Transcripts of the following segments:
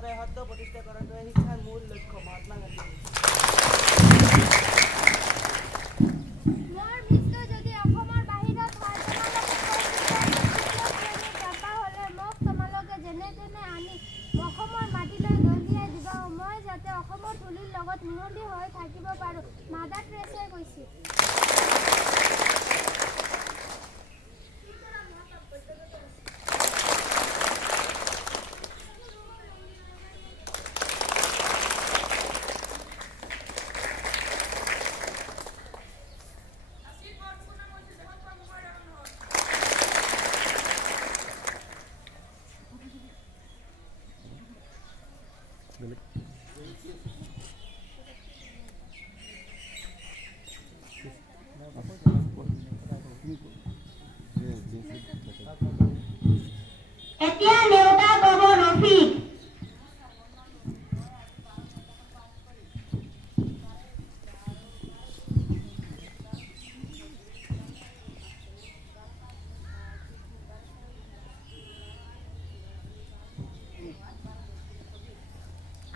ভাৰতৰে সত্য প্ৰতিষ্ঠা কৰাটোৱে শিক্ষাৰ মূল লক্ষ্য মহাত্মা গান্ধী। মোৰ মৃত্যু যদি অসমৰ বাহিৰত হয় তোমালোকে মোক তোমালোকে যেনে তেনে আনি অসমৰ মাটিলৈ দলিয়াই দিবা। মই যাতে অসমৰ ধূলিৰ লগত মিহলি হৈ থাকিব পাৰোঁ। মাদাৰ টেৰেছাই কৈছিল। এতিয়া নেওতা কব ৰফিক।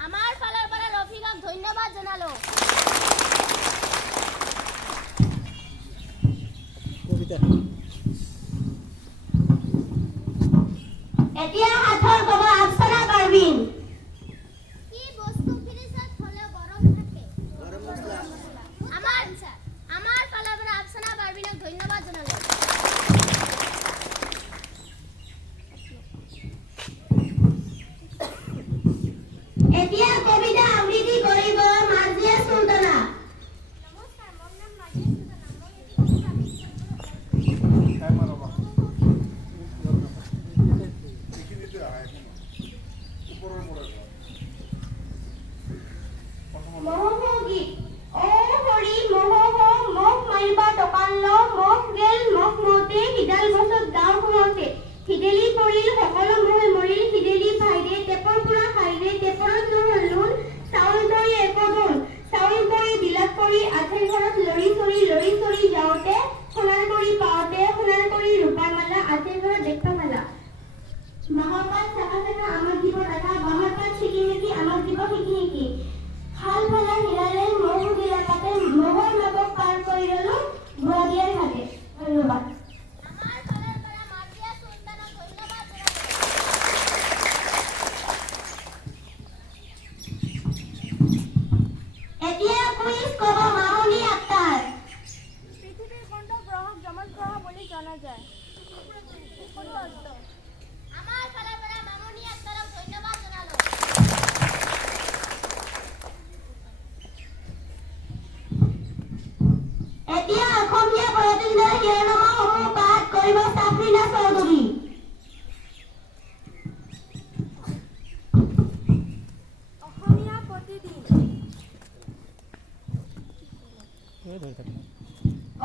আমাৰ ফালৰ পৰা ৰফিকক ধন্যবাদ জনালো। এতিয়া হাতৰ কব আফছানা পাৰভিন। কি বস্তু ফ্ৰিজত থলে গৰম থাকে? গৰম মছলা। আমাৰ ফালৰ পৰা আফছানা পাৰভিনক ধন্যবাদ জনালো। এতিয়া কবিতা আবৃত্তি কৰিব মাজিয়া চুলতানা। নমস্কাৰ, মোৰ নাম মাজিয়া চুলতানা। মই এটি কবিতা আবৃত্তি মহোগীত ও হৰি মহোহ মহ মাৰিবা টকান ল মহ গেল মহ মতে সিডাল গছত গাঁও সোমাওতে সিডেলি পৰিল সকলো মহে মৰিল সিডেলি ভাইৰে টেপৰ পুৰা খাইৰে টেপৰত লোন চাউল কৰি একদোন চাউল কৰি বিলাপ কৰি আঠে ঘৰত লৰি চৰি যাওঁতে সোণাৰ কৰি পাওঁতে সোণাৰ কৰি ৰূপাৰ মালা আঠে ঘৰত দেখা মালা বাঁহৰ পাত চাকা চাকা আমাক দিব দাদা বাঁহৰ পাত ছিকি নেকি আমাক দিব শিকি শিকি খাল ফালা হিৰাৰে মহ গিৰা পাতে মহৰ লগত পাৰ কৰি ললো বুঢ়াদিয়াৰ ঘাটে। ধন্যবাদ। আমাৰ ফালৰ পৰা মাজিয়া চুলতানক ধন্যবাদ জনালো। এতিয়া কুইজ কব মামনি আক্তাৰ। পৃথিৱীৰ কোনটো গ্ৰহক যমজ গ্ৰহ বুলি জনা যায়? আমাৰ ফালৰ পৰা মামনি আক্তাৰক ধন্যবাদ জনালো। এতিয়া অসমীয়া প্ৰতিদিনৰ শিৰোনামাসমূহ পাঠ কৰিব চাফৰিনা চৌধুৰী। অসমীয়া প্ৰতিদিন।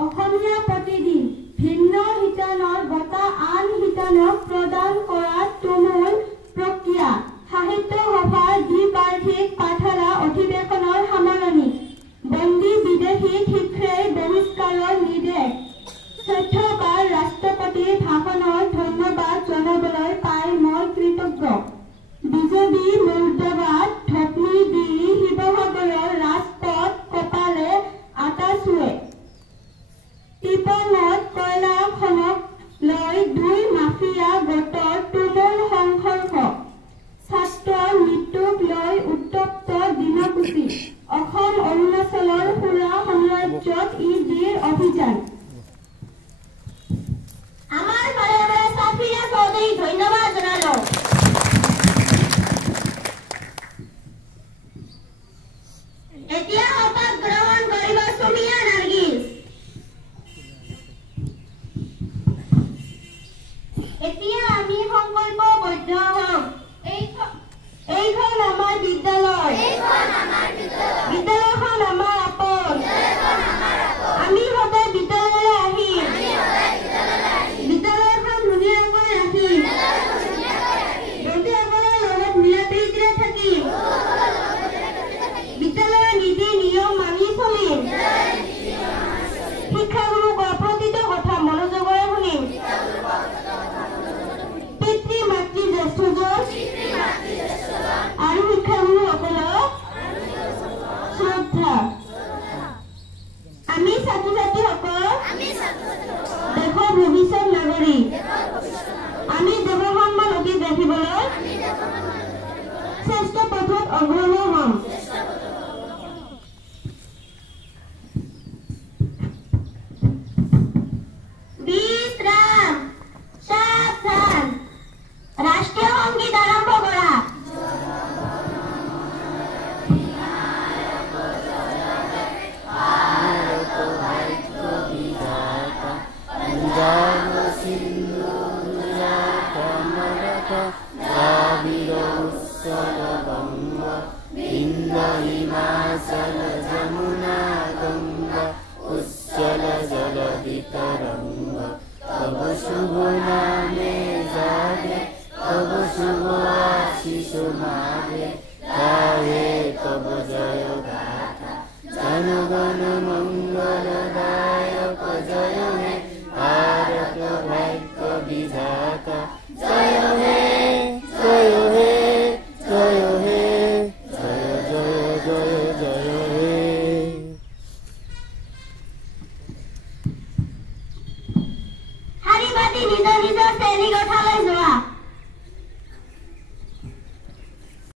অসমীয়া প্ৰতিদিন ভিন্ন শিতানৰ বঁটা আন শিতানক প্ৰদান কৰা তুমুল প্ৰক্ৰিয়া সাহিত্য সভাৰ দ্বিবাৰ্ষিক পাঠশালা অধিৱেশনৰ সামৰণি বন্দী বিদেশী শিক্ষাই বহিষ্কাৰৰ নিৰ্দেশ ৪ৰ্থবাৰ ৰাষ্ট্ৰপতিৰ ভাষণৰ ধন্যবাদ জনাবলৈ পাই মই কৃতজ্ঞ। বিজেপি মুৰ্দাবাদ ধপনি দি শিৱসাগৰৰ ৰাজপথ কপালে আটাচুৱে টিপনত কয়লাখনক লৈ দুই মাফিয়া গোটৰ তুমুল সংঘৰ্ষ ছাত্ৰৰ মৃত্যুক লৈ উত্তপ্ত দিনকুচি অসম অৰুণাচলৰ সুৰা সাম্ৰাজ্যত ইডিৰ অভিযান। আমাৰ ফালৰ পৰা চাফিনা চৌধুৰীক ধন্যবাদ জনালো। সংগীত আৰম্ভ কৰা। हिमाचल जमुना गंगा उच्चल जलधि तरंग तब शुभ नामे जागे तब शुभ आशीष मागे गाहे तब जय गाथा जनगण मंगलदायक जय हे भारत भाग्य विधाता जय हे जय हे जय हे শাৰী পাতি নিজৰ নিজৰ শ্ৰেণীকোঠা